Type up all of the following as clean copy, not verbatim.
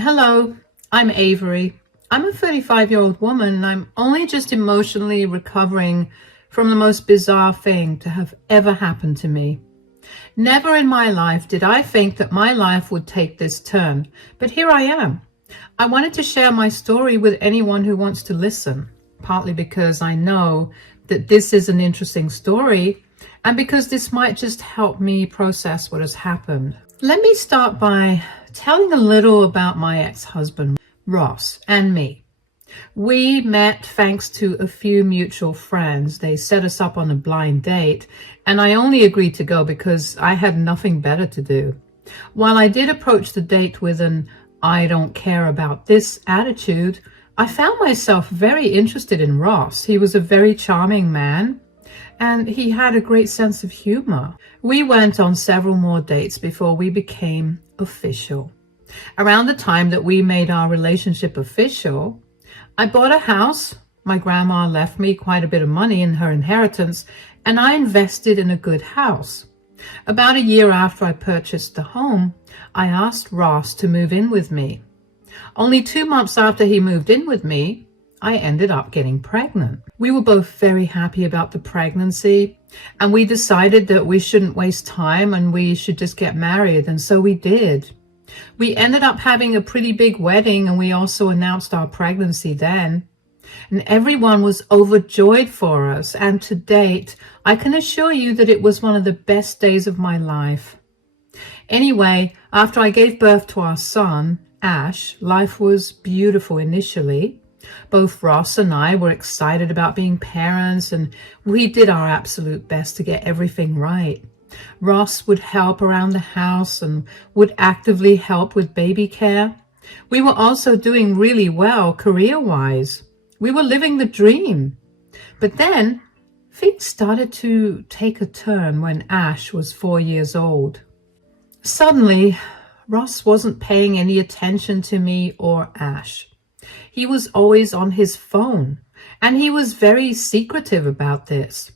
Hello, I'm Avery. I'm a 35-year-old woman and I'm only just emotionally recovering from the most bizarre thing to have ever happened to me. Never in my life did I think that my life would take this turn, but here I am. I wanted to share my story with anyone who wants to listen, partly because I know that this is an interesting story and because this might just help me process what has happened. Let me start by telling a little about my ex-husband, Ross, and me. We met thanks to a few mutual friends. They set us up on a blind date, and I only agreed to go because I had nothing better to do. While I did approach the date with an "I don't care about this" attitude, I found myself very interested in Ross. He was a very charming man, and he had a great sense of humor. We went on several more dates before we became official. Around the time that we made our relationship official, I bought a house. My grandma left me quite a bit of money in her inheritance, and I invested in a good house. About a year after I purchased the home, I asked Ross to move in with me. Only 2 months after he moved in with me, I ended up getting pregnant. We were both very happy about the pregnancy, and we decided that we shouldn't waste time and we should just get married, and so we did. We ended up having a pretty big wedding, and we also announced our pregnancy then. And everyone was overjoyed for us, and to date, I can assure you that it was one of the best days of my life. Anyway, after I gave birth to our son, Ash, life was beautiful initially. Both Ross and I were excited about being parents, and we did our absolute best to get everything right. Ross would help around the house and would actively help with baby care. We were also doing really well career-wise. We were living the dream. But then things started to take a turn when Ash was 4 years old. Suddenly, Ross wasn't paying any attention to me or Ash. He was always on his phone, and he was very secretive about this.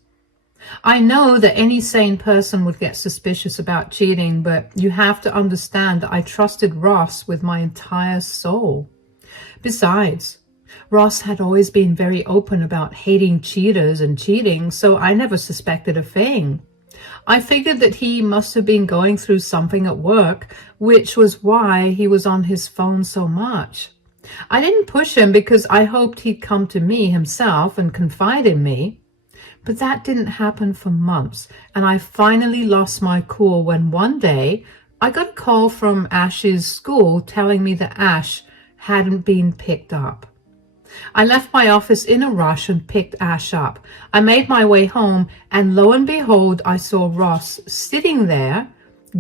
I know that any sane person would get suspicious about cheating, but you have to understand that I trusted Ross with my entire soul. Besides, Ross had always been very open about hating cheaters and cheating, so I never suspected a thing. I figured that he must have been going through something at work, which was why he was on his phone so much. I didn't push him because I hoped he'd come to me himself and confide in me. But that didn't happen for months, and I finally lost my cool when one day I got a call from Ash's school telling me that Ash hadn't been picked up. I left my office in a rush and picked Ash up. I made my way home, and lo and behold, I saw Ross sitting there,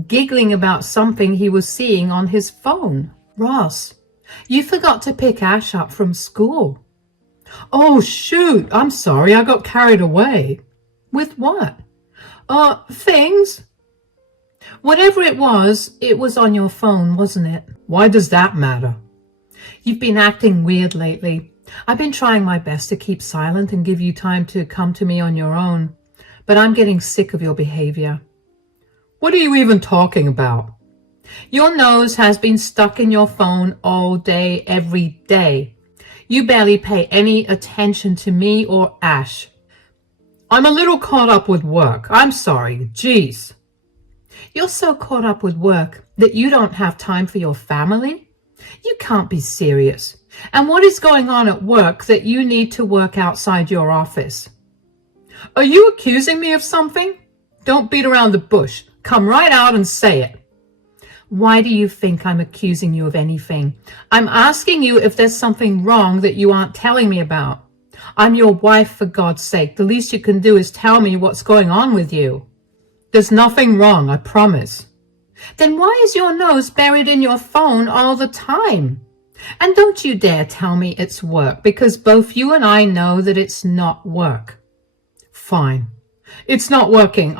giggling about something he was seeing on his phone. "Ross, you forgot to pick Ash up from school." "Oh, shoot, I'm sorry, I got carried away." "With what?" Things." "Whatever it was on your phone, wasn't it?" "Why does that matter?" "You've been acting weird lately. I've been trying my best to keep silent and give you time to come to me on your own, but I'm getting sick of your behavior." "What are you even talking about?" "Your nose has been stuck in your phone all day, every day. You barely pay any attention to me or Ash." "I'm a little caught up with work. I'm sorry. Jeez." "You're so caught up with work that you don't have time for your family? You can't be serious. And what is going on at work that you need to work outside your office?" "Are you accusing me of something? Don't beat around the bush. Come right out and say it." "Why do you think I'm accusing you of anything? I'm asking you if there's something wrong that you aren't telling me about. I'm your wife, for God's sake. The least you can do is tell me what's going on with you." "There's nothing wrong, I promise." "Then why is your nose buried in your phone all the time? And don't you dare tell me it's work, because both you and I know that it's not work." "Fine. It's not working.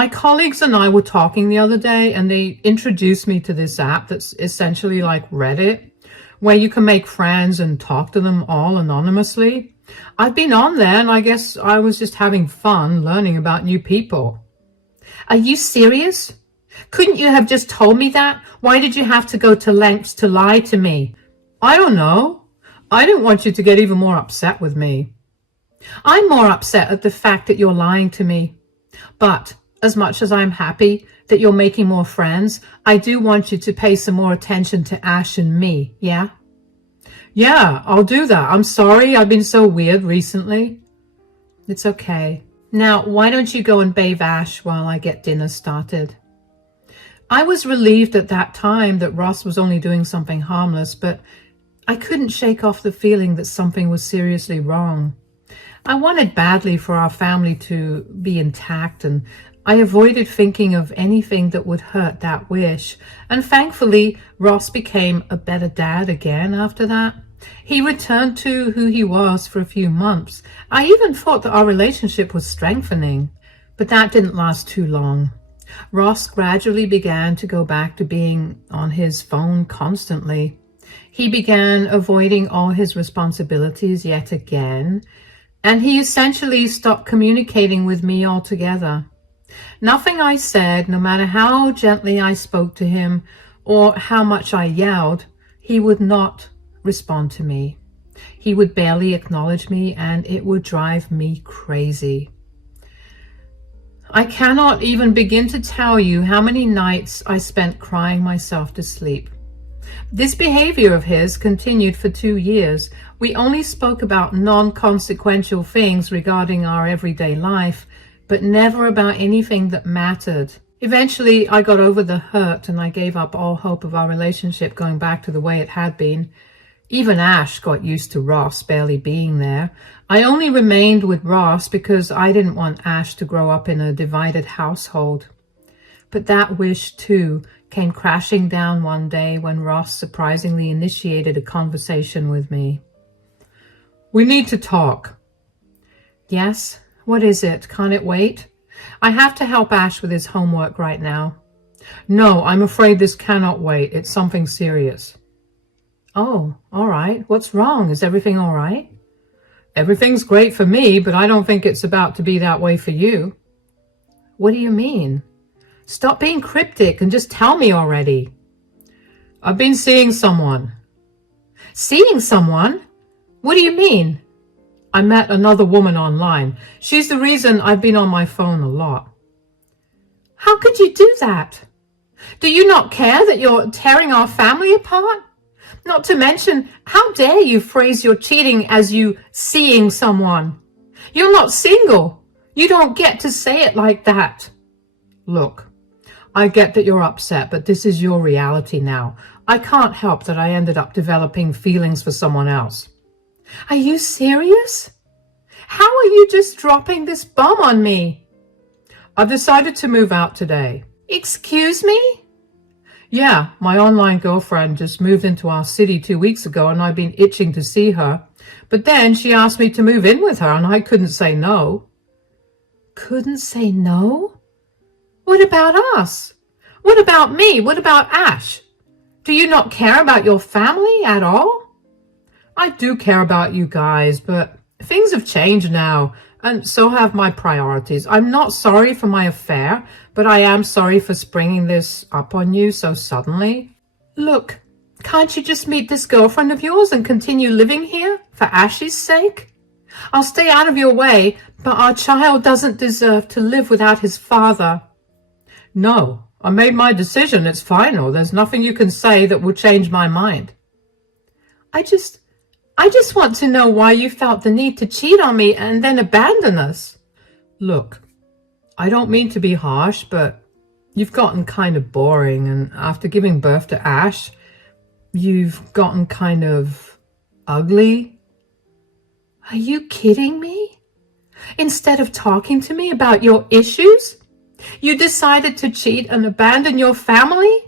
My colleagues and I were talking the other day, and they introduced me to this app that's essentially like Reddit, where you can make friends and talk to them all anonymously. I've been on there, and I guess I was just having fun learning about new people." "Are you serious? Couldn't you have just told me that? Why did you have to go to lengths to lie to me? I don't know. I didn't want you to get even more upset with me. I'm more upset at the fact that you're lying to me. But as much as I'm happy that you're making more friends, I do want you to pay some more attention to Ash and me, yeah? Yeah, I'll do that. I'm sorry I've been so weird recently. It's okay. Now, why don't you go and bathe Ash while I get dinner started? I was relieved at that time that Ross was only doing something harmless, but I couldn't shake off the feeling that something was seriously wrong. I wanted badly for our family to be intact, and I avoided thinking of anything that would hurt that wish. And thankfully, Ross became a better dad again after that. He returned to who he was for a few months. I even thought that our relationship was strengthening, but that didn't last too long. Ross gradually began to go back to being on his phone constantly. He began avoiding all his responsibilities yet again, and he essentially stopped communicating with me altogether. Nothing I said, no matter how gently I spoke to him or how much I yelled, he would not respond to me. He would barely acknowledge me, and it would drive me crazy. I cannot even begin to tell you how many nights I spent crying myself to sleep. This behavior of his continued for 2 years. We only spoke about non-consequential things regarding our everyday life, but never about anything that mattered. Eventually, I got over the hurt and I gave up all hope of our relationship going back to the way it had been. Even Ash got used to Ross barely being there. I only remained with Ross because I didn't want Ash to grow up in a divided household. But that wish, too, came crashing down one day when Ross surprisingly initiated a conversation with me. We need to talk. Yes? What is it? Can't it wait? I have to help Ash with his homework right now. No, I'm afraid this cannot wait. It's something serious. Oh, all right. What's wrong? Is everything all right? Everything's great for me, but I don't think it's about to be that way for you. What do you mean? Stop being cryptic and just tell me already. I've been seeing someone. Seeing someone? What do you mean? I met another woman online. She's the reason I've been on my phone a lot. How could you do that? Do you not care that you're tearing our family apart? Not to mention, how dare you phrase your cheating as you seeing someone? You're not single. You don't get to say it like that. Look, I get that you're upset, but this is your reality now. I can't help that I ended up developing feelings for someone else. Are you serious? How are you just dropping this bomb on me? I've decided to move out today. Excuse me? Yeah, my online girlfriend just moved into our city 2 weeks ago and I've been itching to see her. But then she asked me to move in with her and I couldn't say no. Couldn't say no? What about us? What about me? What about Ash? Do you not care about your family at all? I do care about you guys, but things have changed now, and so have my priorities. I'm not sorry for my affair, but I am sorry for springing this up on you so suddenly. Look, can't you just meet this girlfriend of yours and continue living here for Ash's sake? I'll stay out of your way, but our child doesn't deserve to live without his father. No, I made my decision. It's final. There's nothing you can say that will change my mind. I just want to know why you felt the need to cheat on me and then abandon us. Look, I don't mean to be harsh, but you've gotten kind of boring, and after giving birth to Ash, you've gotten kind of ugly. Are you kidding me? Instead of talking to me about your issues, you decided to cheat and abandon your family?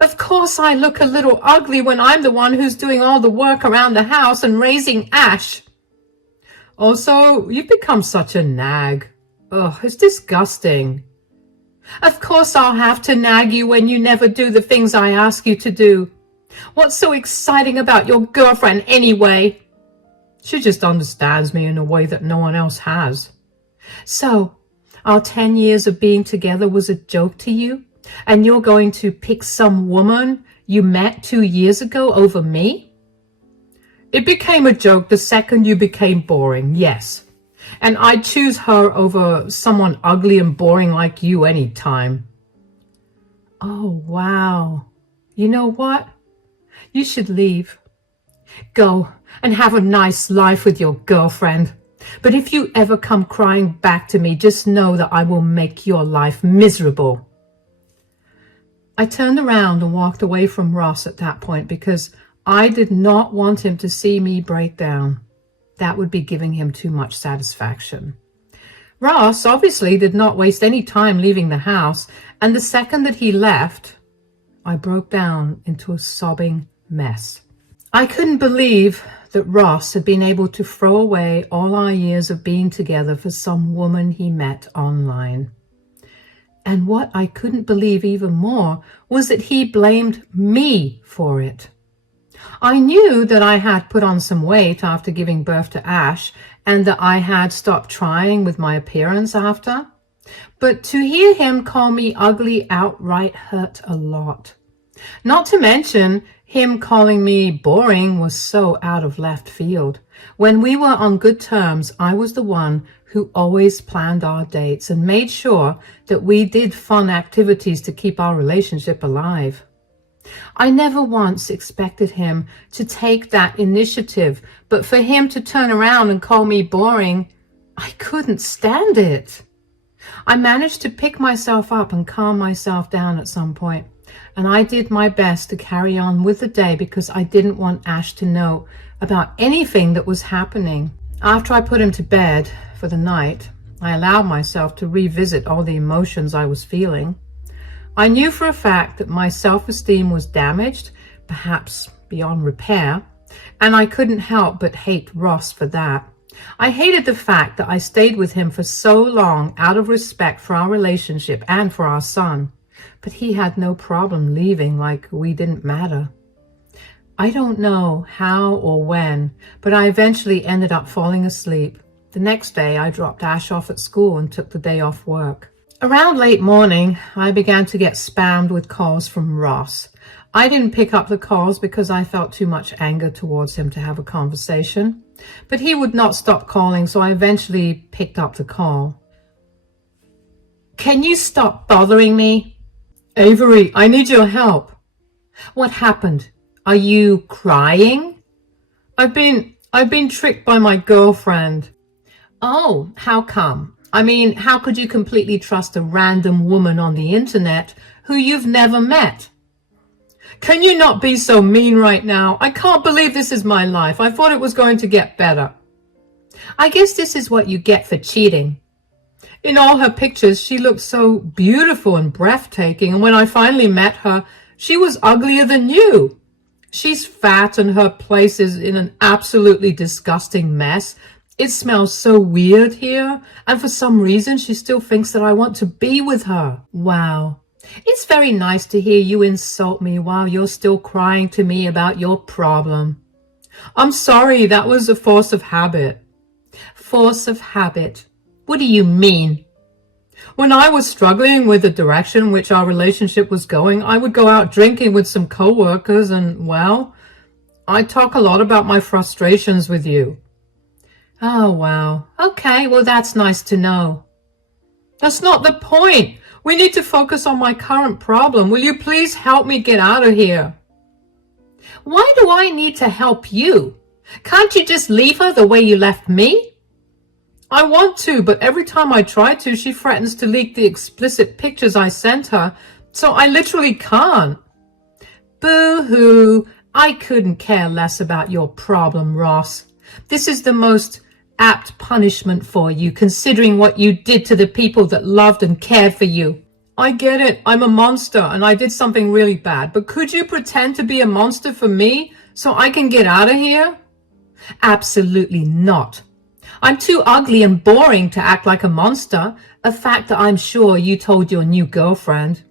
Of course I look a little ugly when I'm the one who's doing all the work around the house and raising Ash. Also, you've become such a nag. Ugh, it's disgusting. Of course I'll have to nag you when you never do the things I ask you to do. What's so exciting about your girlfriend anyway? She just understands me in a way that no one else has. So, our 10 years of being together was a joke to you? And you're going to pick some woman you met 2 years ago over me? It became a joke the second you became boring, yes. And I'd choose her over someone ugly and boring like you any time. Oh, wow. You know what? You should leave. Go and have a nice life with your girlfriend. But if you ever come crying back to me, just know that I will make your life miserable. I turned around and walked away from Ross at that point because I did not want him to see me break down. That would be giving him too much satisfaction. Ross obviously did not waste any time leaving the house, and the second that he left, I broke down into a sobbing mess. I couldn't believe that Ross had been able to throw away all our years of being together for some woman he met online. And what I couldn't believe even more was that he blamed me for it. I knew that I had put on some weight after giving birth to Ash and that I had stopped trying with my appearance after. But to hear him call me ugly outright hurt a lot. Not to mention, him calling me boring was so out of left field. When we were on good terms, I was the one who always planned our dates and made sure that we did fun activities to keep our relationship alive. I never once expected him to take that initiative, but for him to turn around and call me boring, I couldn't stand it. I managed to pick myself up and calm myself down at some point, and I did my best to carry on with the day because I didn't want Ash to know about anything that was happening. After I put him to bed for the night, I allowed myself to revisit all the emotions I was feeling. I knew for a fact that my self-esteem was damaged, perhaps beyond repair, and I couldn't help but hate Ross for that. I hated the fact that I stayed with him for so long out of respect for our relationship and for our son, but he had no problem leaving like we didn't matter. I don't know how or when, but I eventually ended up falling asleep. The next day, I dropped Ash off at school and took the day off work. Around late morning, I began to get spammed with calls from Ross. I didn't pick up the calls because I felt too much anger towards him to have a conversation, but he would not stop calling, so I eventually picked up the call. Can you stop bothering me? Avery, I need your help. What happened? Are you crying? I've been tricked by my girlfriend. Oh, how come? I mean, how could you completely trust a random woman on the internet who you've never met? Can you not be so mean right now? I can't believe this is my life. I thought it was going to get better. I guess this is what you get for cheating. In all her pictures, she looked so beautiful and breathtaking, and when I finally met her, she was uglier than you. She's fat and her place is in an absolutely disgusting mess. It smells so weird here, and for some reason she still thinks that I want to be with her. Wow. It's very nice to hear you insult me while you're still crying to me about your problem. I'm sorry, that was a force of habit. Force of habit? What do you mean? When I was struggling with the direction in which our relationship was going, I would go out drinking with some coworkers and, well, I'd talk a lot about my frustrations with you. Oh, wow. Okay, well, that's nice to know. That's not the point. We need to focus on my current problem. Will you please help me get out of here? Why do I need to help you? Can't you just leave her the way you left me? I want to, but every time I try to, she threatens to leak the explicit pictures I sent her, so I literally can't. Boo-hoo. I couldn't care less about your problem, Ross. This is the most apt punishment for you, considering what you did to the people that loved and cared for you. I get it. I'm a monster and I did something really bad, but could you pretend to be a monster for me so I can get out of here? Absolutely not. I'm too ugly and boring to act like a monster, a fact that I'm sure you told your new girlfriend.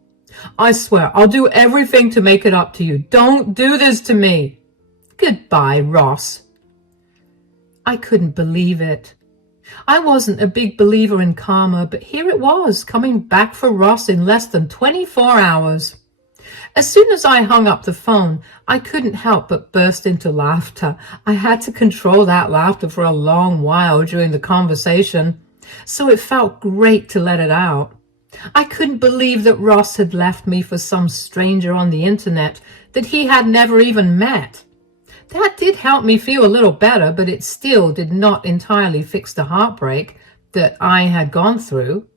I swear, I'll do everything to make it up to you. Don't do this to me. Goodbye, Ross. I couldn't believe it. I wasn't a big believer in karma, but here it was, coming back for Ross in less than 24 hours. As soon as I hung up the phone, I couldn't help but burst into laughter. I had to control that laughter for a long while during the conversation, so it felt great to let it out. I couldn't believe that Ross had left me for some stranger on the internet that he had never even met. That did help me feel a little better, but it still did not entirely fix the heartbreak that I had gone through.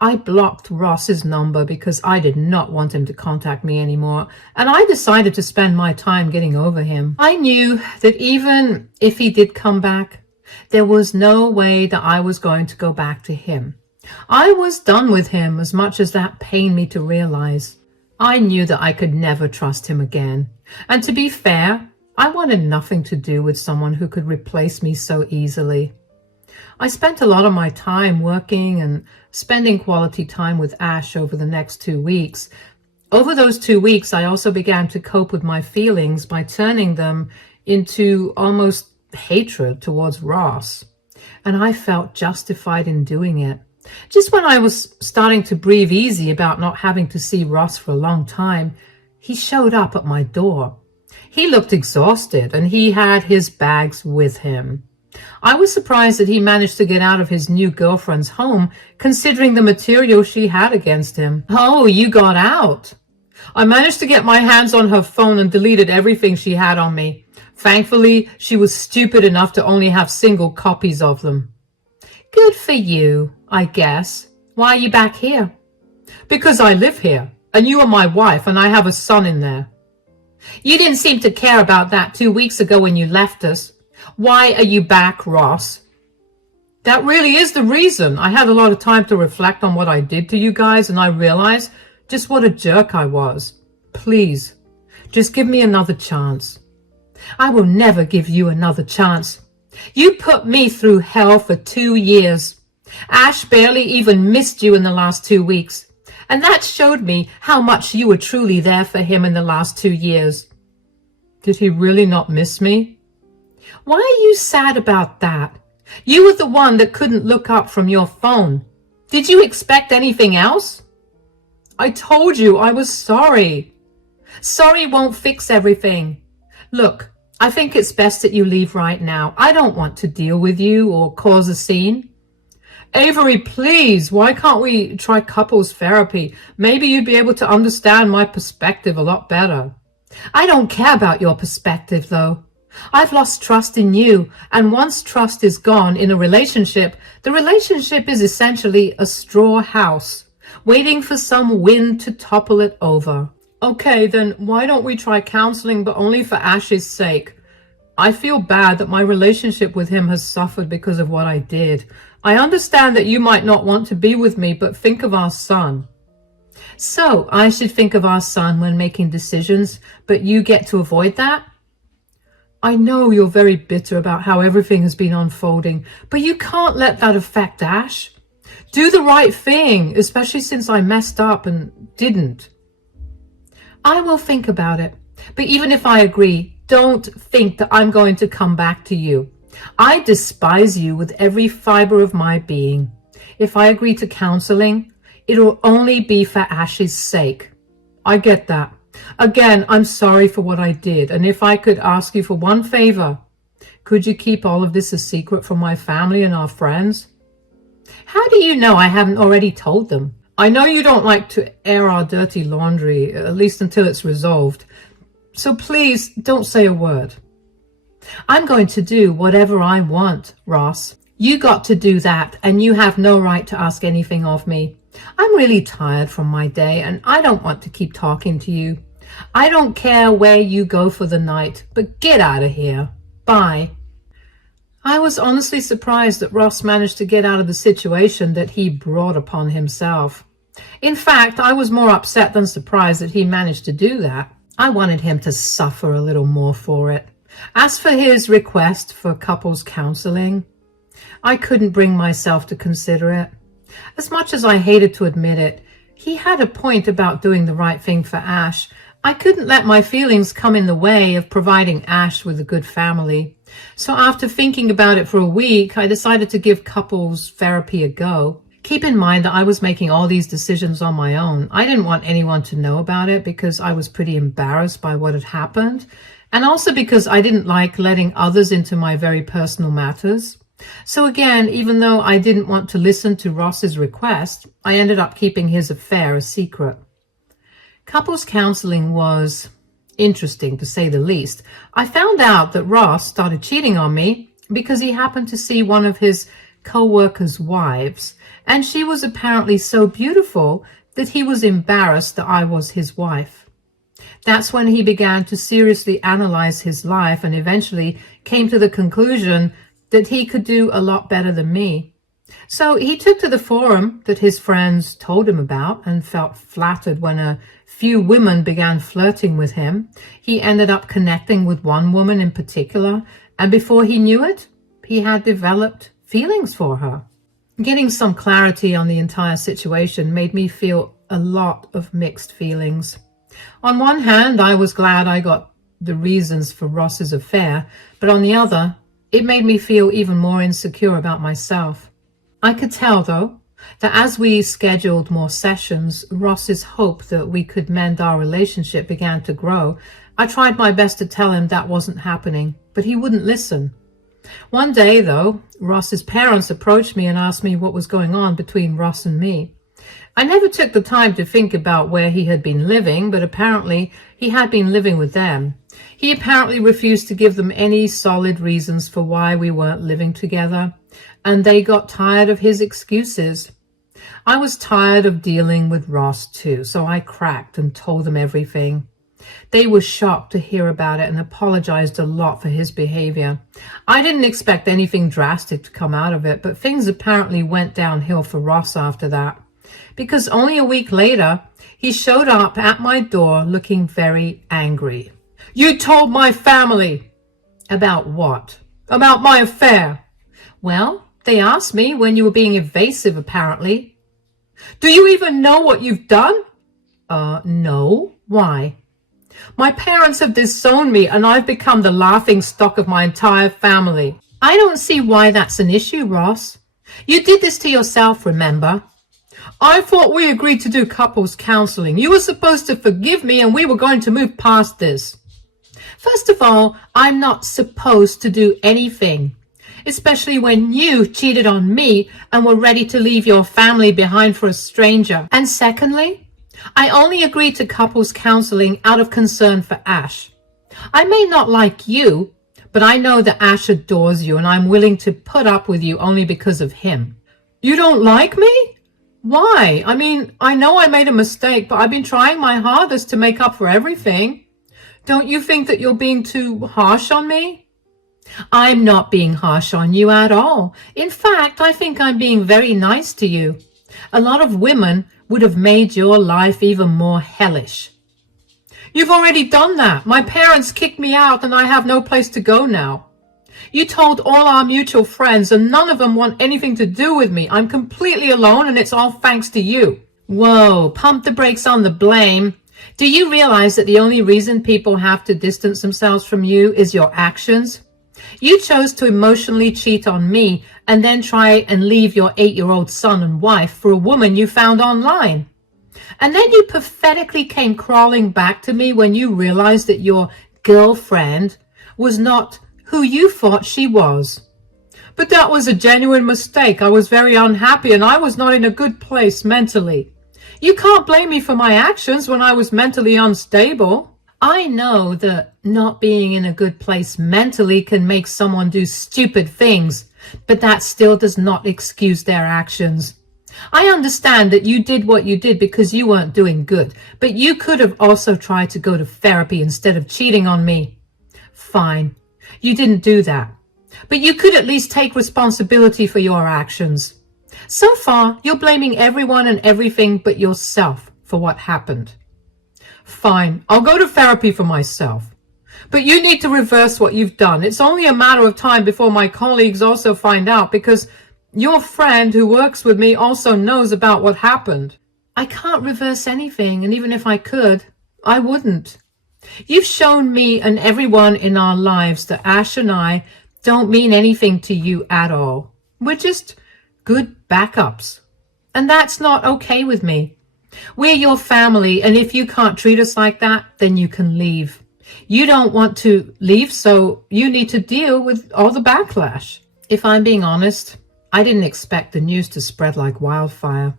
I blocked Ross's number because I did not want him to contact me anymore, and I decided to spend my time getting over him. I knew that even if he did come back, there was no way that I was going to go back to him. I was done with him, as much as that pained me to realize. I knew that I could never trust him again, and to be fair, I wanted nothing to do with someone who could replace me so easily. I spent a lot of my time working and spending quality time with Ash over the next 2 weeks. Over those 2 weeks, I also began to cope with my feelings by turning them into almost hatred towards Ross. And I felt justified in doing it. Just when I was starting to breathe easy about not having to see Ross for a long time, he showed up at my door. He looked exhausted, and he had his bags with him. I was surprised that he managed to get out of his new girlfriend's home, considering the material she had against him. "Oh, you got out." I managed to get my hands on her phone and deleted everything she had on me. Thankfully, she was stupid enough to only have single copies of them. "Good for you, I guess. Why are you back here?" "Because I live here, and you are my wife, and I have a son in there." "You didn't seem to care about that 2 weeks ago when you left us. Why are you back, Ross?" "That really is the reason. I had a lot of time to reflect on what I did to you guys, and I realized just what a jerk I was. Please, just give me another chance." "I will never give you another chance. You put me through hell for 2 years. Ash barely even missed you in the last 2 weeks. And that showed me how much you were truly there for him in the last 2 years. Did he really not miss me? Why are you sad about that? You were the one that couldn't look up from your phone. Did you expect anything else? I told you I was sorry. Sorry won't fix everything. Look, I think it's best that you leave right now. I don't want to deal with you or cause a scene. Avery, please, why can't we try couples therapy? Maybe you'd be able to understand my perspective a lot better. I don't care about your perspective, though. I've lost trust in you, and once trust is gone in a relationship, the relationship is essentially a straw house, waiting for some wind to topple it over. Okay, then why don't we try counseling, but only for Ash's sake? I feel bad that my relationship with him has suffered because of what I did. I understand that you might not want to be with me, but think of our son. So I should think of our son when making decisions, but you get to avoid that? I know you're very bitter about how everything has been unfolding, but you can't let that affect Ash. Do the right thing, especially since I messed up and didn't. I will think about it, but even if I agree, don't think that I'm going to come back to you. I despise you with every fiber of my being. If I agree to counseling, it'll only be for Ash's sake. I get that. Again, I'm sorry for what I did, and if I could ask you for one favor, could you keep all of this a secret from my family and our friends? How do you know I haven't already told them? I know you don't like to air our dirty laundry, at least until it's resolved. So please don't say a word. I'm going to do whatever I want, Ross. You got to do that, and you have no right to ask anything of me. I'm really tired from my day, and I don't want to keep talking to you. I don't care where you go for the night, but get out of here. Bye. I was honestly surprised that Ross managed to get out of the situation that he brought upon himself. In fact, I was more upset than surprised that he managed to do that. I wanted him to suffer a little more for it. As for his request for couples counseling, I couldn't bring myself to consider it. As much as I hated to admit it, he had a point about doing the right thing for Ash. I couldn't let my feelings come in the way of providing Ash with a good family. So after thinking about it for a week, I decided to give couples therapy a go. Keep in mind that I was making all these decisions on my own. I didn't want anyone to know about it because I was pretty embarrassed by what had happened, and also because I didn't like letting others into my very personal matters. So again, even though I didn't want to listen to Ross's request, I ended up keeping his affair a secret. Couples counseling was interesting, to say the least. I found out that Ross started cheating on me because he happened to see one of his co-workers' wives, and she was apparently so beautiful that he was embarrassed that I was his wife. That's when he began to seriously analyze his life and eventually came to the conclusion that he could do a lot better than me. So he took to the forum that his friends told him about and felt flattered when a few women began flirting with him. He ended up connecting with one woman in particular, and before he knew it, he had developed feelings for her. Getting some clarity on the entire situation made me feel a lot of mixed feelings. On one hand, I was glad I got the reasons for Ross's affair, but on the other, it made me feel even more insecure about myself. I could tell, though, that as we scheduled more sessions, Ross's hope that we could mend our relationship began to grow. I tried my best to tell him that wasn't happening, but he wouldn't listen. One day, though, Ross's parents approached me and asked me what was going on between Ross and me. I never took the time to think about where he had been living, but apparently he had been living with them. He apparently refused to give them any solid reasons for why we weren't living together, and they got tired of his excuses. I was tired of dealing with Ross too, so I cracked and told them everything. They were shocked to hear about it and apologized a lot for his behavior. I didn't expect anything drastic to come out of it, but things apparently went downhill for Ross after that, because only a week later, he showed up at my door looking very angry. "You told my family." "About what?" "About my affair." "Well, they asked me when you were being evasive, apparently." "Do you even know what you've done?" No. Why?" "My parents have disowned me and I've become the laughing stock of my entire family." "I don't see why that's an issue, Ross. You did this to yourself, remember?" "I thought we agreed to do couples counseling. You were supposed to forgive me and we were going to move past this." "First of all, I'm not supposed to do anything, especially when you cheated on me and were ready to leave your family behind for a stranger. And secondly, I only agreed to couples counseling out of concern for Ash. I may not like you, but I know that Ash adores you and I'm willing to put up with you only because of him." "You don't like me? Why? I mean, I know I made a mistake, but I've been trying my hardest to make up for everything. Don't you think that you're being too harsh on me?" "I'm not being harsh on you at all. In fact, I think I'm being very nice to you. A lot of women would have made your life even more hellish." "You've already done that. My parents kicked me out and I have no place to go now. You told all our mutual friends and none of them want anything to do with me. I'm completely alone and it's all thanks to you." Whoa, pump the brakes on the blame. Do you realize that the only reason people have to distance themselves from you is your actions? You chose to emotionally cheat on me and then try and leave your 8-year-old son and wife for a woman you found online. And then you pathetically came crawling back to me when you realized that your girlfriend was not who you thought she was. "But that was a genuine mistake. I was very unhappy and I was not in a good place mentally." You can't blame me for my actions when I was mentally unstable. I know that not being in a good place mentally can make someone do stupid things, but that still does not excuse their actions. I understand that you did what you did because you weren't doing good, but you could have also tried to go to therapy instead of cheating on me. Fine, you didn't do that, but you could at least take responsibility for your actions. So far, you're blaming everyone and everything but yourself for what happened. Fine, I'll go to therapy for myself. But you need to reverse what you've done. It's only a matter of time before my colleagues also find out, because your friend who works with me also knows about what happened. I can't reverse anything, and even if I could, I wouldn't. You've shown me and everyone in our lives that Ash and I don't mean anything to you at all. We're just good backups. And that's not okay with me. We're your family, and if you can't treat us like that, then you can leave. You don't want to leave, so you need to deal with all the backlash. If I'm being honest, I didn't expect the news to spread like wildfire.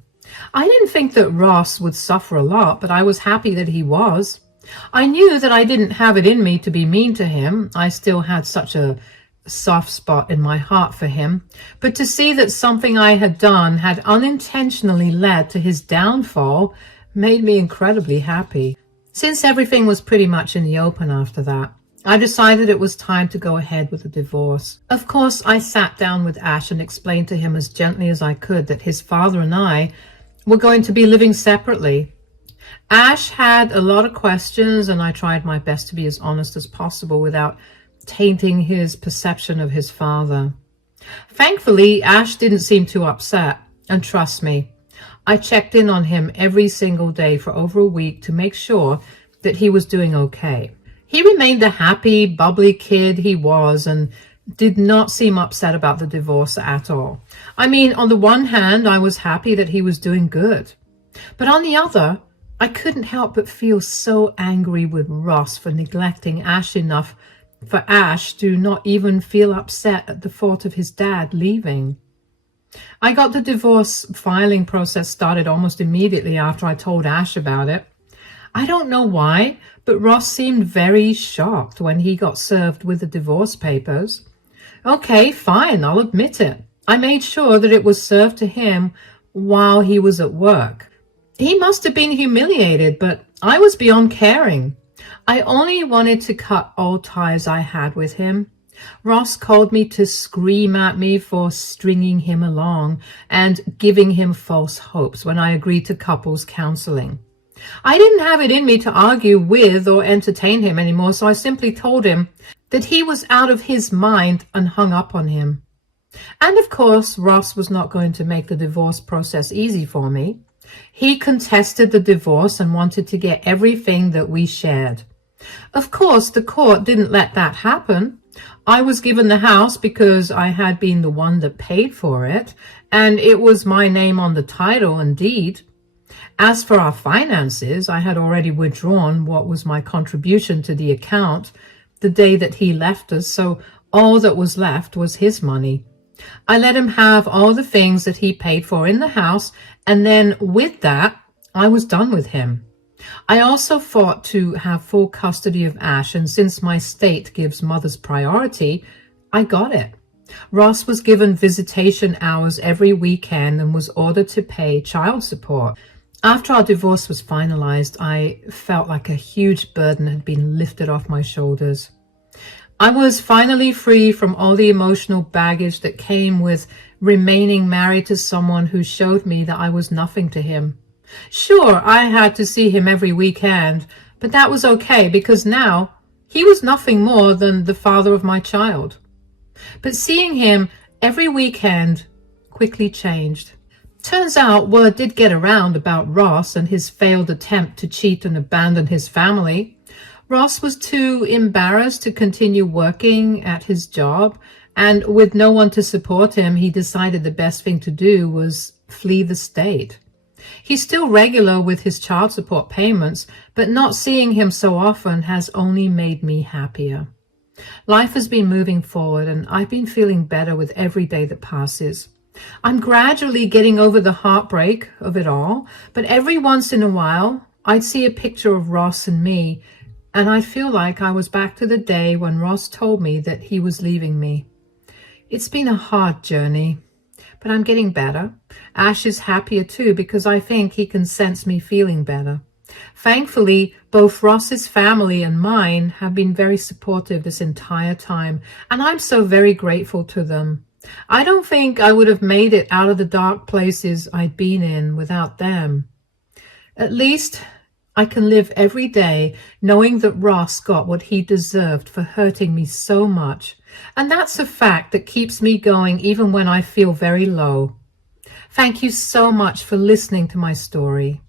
I didn't think that Ross would suffer a lot, but I was happy that he was. I knew that I didn't have it in me to be mean to him. I still had such a soft spot in my heart for him. But to see that something I had done had unintentionally led to his downfall made me incredibly happy. Since everything was pretty much in the open after that, I decided it was time to go ahead with the divorce. Of course, I sat down with Ash and explained to him as gently as I could that his father and I were going to be living separately. Ash had a lot of questions, and I tried my best to be as honest as possible without tainting his perception of his father. Thankfully, Ash didn't seem too upset, and trust me, I checked in on him every single day for over a week to make sure that he was doing okay. He remained the happy, bubbly kid he was and did not seem upset about the divorce at all. I mean, on the one hand, I was happy that he was doing good. But on the other, I couldn't help but feel so angry with Ross for neglecting Ash enough for Ash to not even feel upset at the thought of his dad leaving. I got the divorce filing process started almost immediately after I told Ash about it. I don't know why, but Ross seemed very shocked when he got served with the divorce papers. Okay, fine, I'll admit it. I made sure that it was served to him while he was at work. He must have been humiliated, but I was beyond caring. I only wanted to cut all ties I had with him. Ross called me to scream at me for stringing him along and giving him false hopes when I agreed to couples counseling. I didn't have it in me to argue with or entertain him anymore, so I simply told him that he was out of his mind and hung up on him. And of course, Ross was not going to make the divorce process easy for me. He contested the divorce and wanted to get everything that we shared. Of course, the court didn't let that happen. I was given the house because I had been the one that paid for it, and it was my name on the title and deed. As for our finances, I had already withdrawn what was my contribution to the account the day that he left us, so all that was left was his money. I let him have all the things that he paid for in the house, and then with that, I was done with him. I also fought to have full custody of Ash, and since my state gives mothers priority, I got it. Ross was given visitation hours every weekend and was ordered to pay child support. After our divorce was finalized, I felt like a huge burden had been lifted off my shoulders. I was finally free from all the emotional baggage that came with remaining married to someone who showed me that I was nothing to him. Sure, I had to see him every weekend, but that was okay because now he was nothing more than the father of my child. But seeing him every weekend quickly changed. Turns out word did get around about Ross and his failed attempt to cheat and abandon his family. Ross was too embarrassed to continue working at his job, and with no one to support him, he decided the best thing to do was flee the state. He's still regular with his child support payments, but not seeing him so often has only made me happier. Life has been moving forward, and I've been feeling better with every day that passes. I'm gradually getting over the heartbreak of it all, but every once in a while, I'd see a picture of Ross and me, and I'd feel like I was back to the day when Ross told me that he was leaving me. It's been a hard journey, but I'm getting better. Ash is happier too because I think he can sense me feeling better. Thankfully, both Ross's family and mine have been very supportive this entire time, and I'm so very grateful to them. I don't think I would have made it out of the dark places I'd been in without them. At least I can live every day knowing that Ross got what he deserved for hurting me so much, and that's a fact that keeps me going even when I feel very low. Thank you so much for listening to my story.